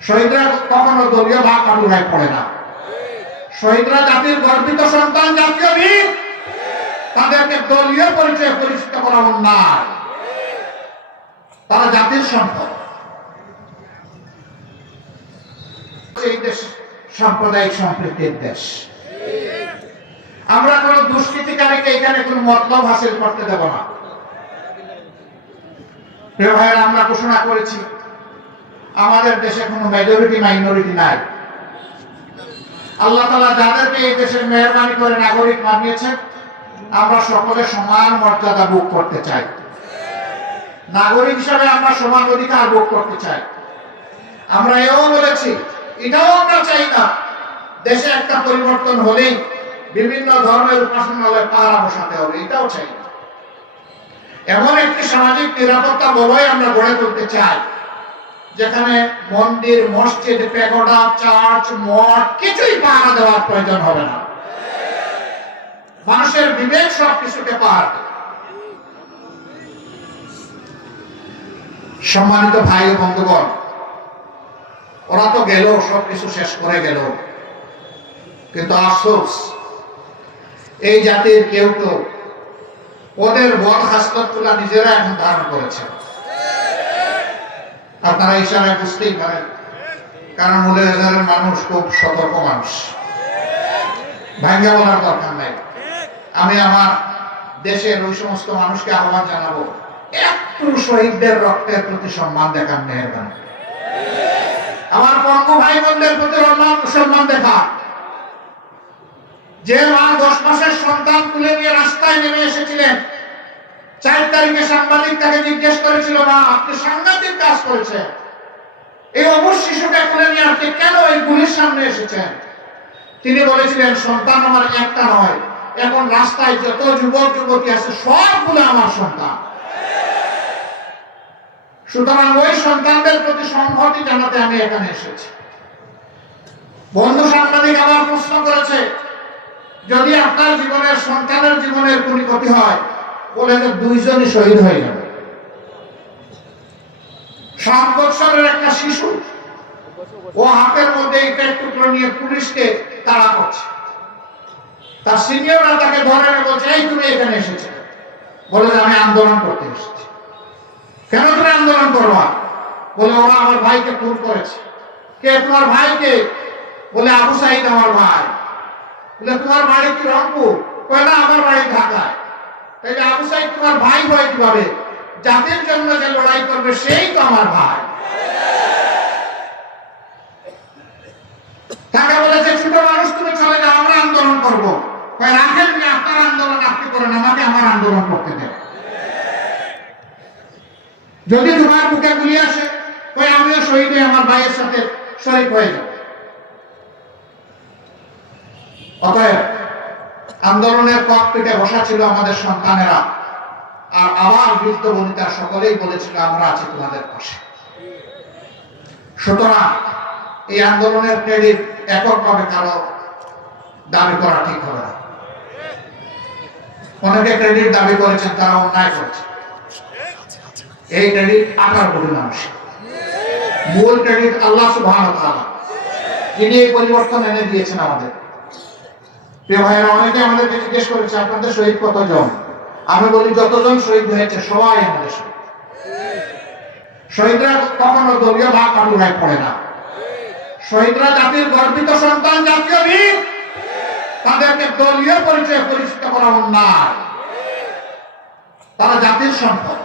শহীদরা কখনো দলীয় বা কাটুরায় পড়ে না। শহীদরা জাতির গর্বিত সন্তান, জাতীয় বীর। তাদেরকে দলীয় পরিচয়ে পরিচিত করা অন্যায়। তারা জাতির সম্পদ। এই দেশ সাম্প্রদায়িক সম্প্রীতির দেশ। আমরা কোন দুষ্কৃতিকারীকে এখানে কোন মতলব হাসিল করতে দেব না। প্রিয় ভাইয়েরা, আমরা ঘোষণা করেছি আমাদের দেশে কোনো মেজরিটি মাইনরিটি নাই। আল্লাহ তাআলা যাদেরকে এই দেশের মেহরবানি করে নাগরিক বানিয়েছেন, আমরা সকলে সমান মর্যাদা ভোগ করতে চাই। নাগরিক হিসাবে আমরা সমান অধিকার ভোগ করতে চাই। আমরা এও বলেছি, এটাও আমরা চাই না দেশে একটা পরিবর্তন হলেই বিভিন্ন ধর্মের উপাসনালয়ে পাহারা বসাতে হবে, এটাও চাই না। এমন একটি সামাজিক নিরাপত্তা বলয় আমরা গড়ে তুলতে চাই যেখানে মন্দির, মসজিদ, প্যাগোডা, চার্চ, মঠ কিছুই পাহারা দেওয়ার প্রয়োজন হবে না। মানুষের বিবেক সবকিছুকে পাহারা দেবে। সম্মানিত ভাই ও বন্ধুগণ, ওরা তো গেল, সবকিছু শেষ করে গেল, কিন্তু আফসোস এই জাতির কেউ কেউ ওদের বদ হাসলতগুলা নিজেরা এখন ধারণ করেছে। আপনারা ইশারায় বুঝতেই পারেন, কারণ মৌলভীবাজারের মানুষ খুব সতর্ক মানুষ, ভাঙ্গা বলার দরকার নাই। আমি আমার দেশের ওই সমস্ত মানুষকে আহ্বান জানাবো, একটু শহীদদের রক্তের প্রতি সম্মান দেখান, মেহেরবানি। আমার পঙ্গু ভাই বোনদের প্রতি সম্মান দেখা। যে মা 10 মাসের সন্তান তুলে নিয়ে রাস্তায় নেমে এসেছিলেন, 4 তারিখে সাংবাদিক তাকে জিজ্ঞেস করেছিল, মা আপনি সাংঘাতিক কাজ করেছেন, এই অবশ শিশুকে তুলে নিয়ে আপনি কেন এই গুলির সামনে এসেছেন? তিনি বলেছিলেন, সন্তান আমার একটা নয়, এখন রাস্তায় যত যুবক যুবতী আছে সবগুলো আমার সন্তান। সুতরাং ওই সন্তানদের প্রতি সংহতি জানাতে আমি এখানে এসেছি। বন্ধু সাংবাদিক আবার প্রশ্ন করেছে, যদি আপনার জীবনের, সন্তানের জীবনের কোনো ক্ষতি হয়, বলে যে 2 জনই শহীদ হয়ে যাবে। 7 বছরের একটা শিশু, ও হাতের মধ্যে ইটের টুকরো নিয়ে পুলিশকে তাড়া করছে। তার সিনিয়ররা তাকে ধরে বলছে, এই তুমি এখানে এসেছো? বলে যে আমি আন্দোলন করতে এসেছি। কেন তুমি আন্দোলন করবা? বলে ওরা আমার ভাইকে খুন করেছে। কে তোমার ভাইকে? বলে আবু সাইদ আমার ভাই। বলে তোমার বাড়ি কি রংপুর? কয় না, আমার বাড়ি ঢাকায়। তাইলে আবু সাইদ তোমার ভাই হয় কিভাবে? জাতির জন্য যে লড়াই করবে সেই তো আমার ভাই। তাকে বলেছে, ছোট মানুষ তুমি চলে যাও, আমরা আন্দোলন করবো। কয় রাখেন না, আপনার আন্দোলন আপনি করেন, আমাকে আমার আন্দোলন করতে দেন। যদি তোমার বুকে গুলি আসে, কয় আমিও শহীদ হয়ে আমার ভাইয়ের সাথে শরীক হয়ে যাব। অতএব আন্দোলনের ককপিটে বসা ছিল আমাদের সন্তানেরা, আর আবার বৃদ্ধ বনিতা সকলেই বলেছিল, আমরা আছি তোমাদের পাশে। সুতরাং এই আন্দোলনের ক্রেডিট এককভাবে কারো দাবি করা ঠিক হবে না। অনেকে ক্রেডিট দাবি করেছেন, তারা অন্যায় করেছে। এই ক্রেডিট 18 কোটি মানুষ। মূল ক্রেডিট আল্লাহ সুবহানাহু ওয়া তাআলা, যিনি এই পরিবর্তন এনে দিয়েছেন আমাদের। প্রিয় ভাইয়েরা, অনেকে আমাদেরকে জিজ্ঞেস করেছে, আপনাদের শহীদ কতজন? আমি বলি, যতজন শহীদ হয়েছে সবাই আমাদের শহীদ। শহীদরা কখনো দলীয় বা কাটুরায় পড়ে না। শহীদরা জাতির গর্বিত সন্তান, জাতীয় বীর। তাদেরকে দলীয় পরিচয়ে পরিচিত করা অন্যায়। তারা জাতির সম্পদ।